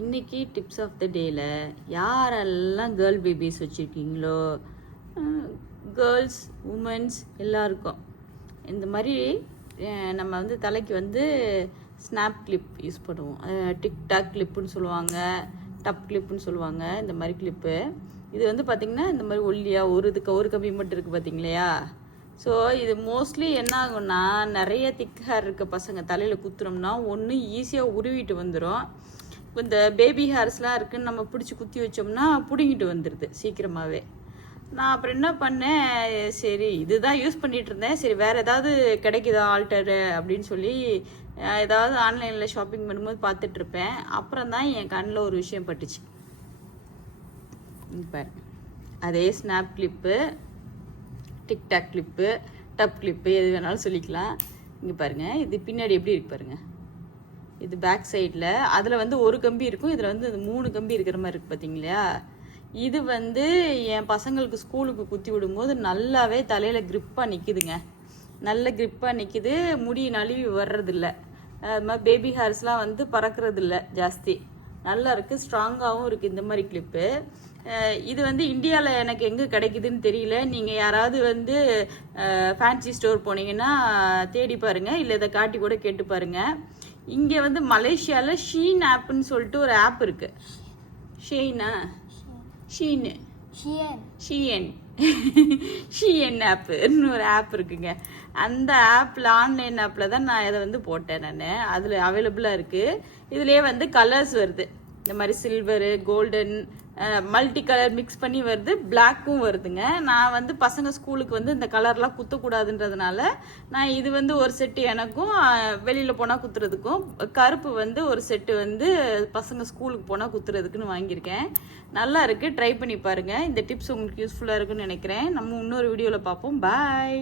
இன்றைக்கி tips of the டேயில் யாரெல்லாம் கேர்ள் பேபிஸ் வச்சுருக்கீங்களோ, கேர்ள்ஸ் உமன்ஸ் எல்லாருக்கும் இந்த மாதிரி நம்ம வந்து தலைக்கு வந்து ஸ்னாப் கிளிப் யூஸ் பண்ணுவோம். டிக்டாக் கிளிப்புன்னு சொல்லுவாங்க, டப் கிளிப்புன்னு சொல்லுவாங்க. இந்த மாதிரி கிளிப்பு இது வந்து பார்த்திங்கன்னா இந்த மாதிரி ஒல்லியாக ஒரு கம்பி மட்டும் இருக்குது பார்த்திங்களையா. ஸோ இது மோஸ்ட்லி என்ன ஆகும்னா, நிறைய திக் ஹேர் இருக்க பசங்க தலையில் குத்துறோம்னா ஒன்று ஈஸியாக உருவிட்டு வந்துடும். இந்த பேபி ஹேர்ஸ்லாம் இருக்குன்னு நம்ம பிடிச்சி குத்தி வச்சோம்னா பிடுங்கிட்டு வந்துடுது சீக்கிரமாகவே. நான் அப்புறம் என்ன பண்ணேன், சரி இதுதான் யூஸ் பண்ணிகிட்டு இருந்தேன், சரி வேறு ஏதாவது கிடைக்குதா ஆல்டரு அப்படின்னு சொல்லி ஏதாவது ஆன்லைனில் ஷாப்பிங் பண்ணும்போது பார்த்துட்ருப்பேன். அப்புறம் தான் என் கண்ணில் ஒரு விஷயம் பட்டுச்சு. பாரு, அதே snap clip, TikTok clip, dub clip எது வேணாலும் சொல்லிக்கலாம். இங்கே பாருங்கள், இது பின்னாடி எப்படி இருக்கு பாருங்கள். இது பேக் சைடில் அதில் வந்து ஒரு கம்பி இருக்கும், இதில் வந்து 3 கம்பி இருக்கிற மாதிரி இருக்குது பார்த்தீங்களா. இது வந்து என் பசங்களுக்கு ஸ்கூலுக்கு குத்தி விடும்போது நல்லாவே தலையில் க்ரிப்பாக நிற்குதுங்க. நல்ல க்ரிப்பாக நிற்கிது, முடி நழுவி வர்றதில்ல. அது மாதிரி பேபி ஹேர்ஸ்லாம் வந்து பறக்கிறதில்ல ஜாஸ்தி. நல்லா இருக்குது, ஸ்ட்ராங்காகவும் இருக்குது இந்த மாதிரி கிளிப்பு. இது வந்து இந்தியாவில் எனக்கு எங்கே கிடைக்குதுன்னு தெரியல. நீங்கள் யாராவது வந்து ஃபேன்சி ஸ்டோர் போனீங்கன்னா தேடி பாருங்கள், இல்லை இதை காட்டி கூட கேட்டு பாருங்கள். இங்கே வந்து மலேசியாவில் ஷீன் ஆப்புன்னு சொல்லிட்டு ஒரு ஆப் இருக்குது. ஷீஎன் ஆப்புன்னு ஒரு ஆப் இருக்குங்க. அந்த ஆப்பில் ஆன்லைன் ஆப்பில் தான் நான் இதை வந்து போட்டேன். நான் அதில் அவைலபிளாக இருக்குது. இதுலேயே வந்து கலர்ஸ் வருது, இந்த மாதிரி silver, golden, multi colour mix பண்ணி வருது, பிளாக்கும் வருதுங்க. நான் வந்து பசங்க ஸ்கூலுக்கு வந்து இந்த கலர்லாம் குத்தக்கூடாதுன்றதுனால நான் இது வந்து ஒரு செட்டு எனக்கும் வெளியில் போனால் குத்துறதுக்கும், கருப்பு வந்து ஒரு செட்டு வந்து பசங்க ஸ்கூலுக்கு போனால் குத்துறதுக்குன்னு வாங்கியிருக்கேன். நல்லா இருக்குது, ட்ரை பண்ணி பாருங்கள். இந்த டிப்ஸ் உங்களுக்கு யூஸ்ஃபுல்லாக இருக்குன்னு நினைக்கிறேன். நம்ம இன்னொரு வீடியோவில் பார்ப்போம். பாய்.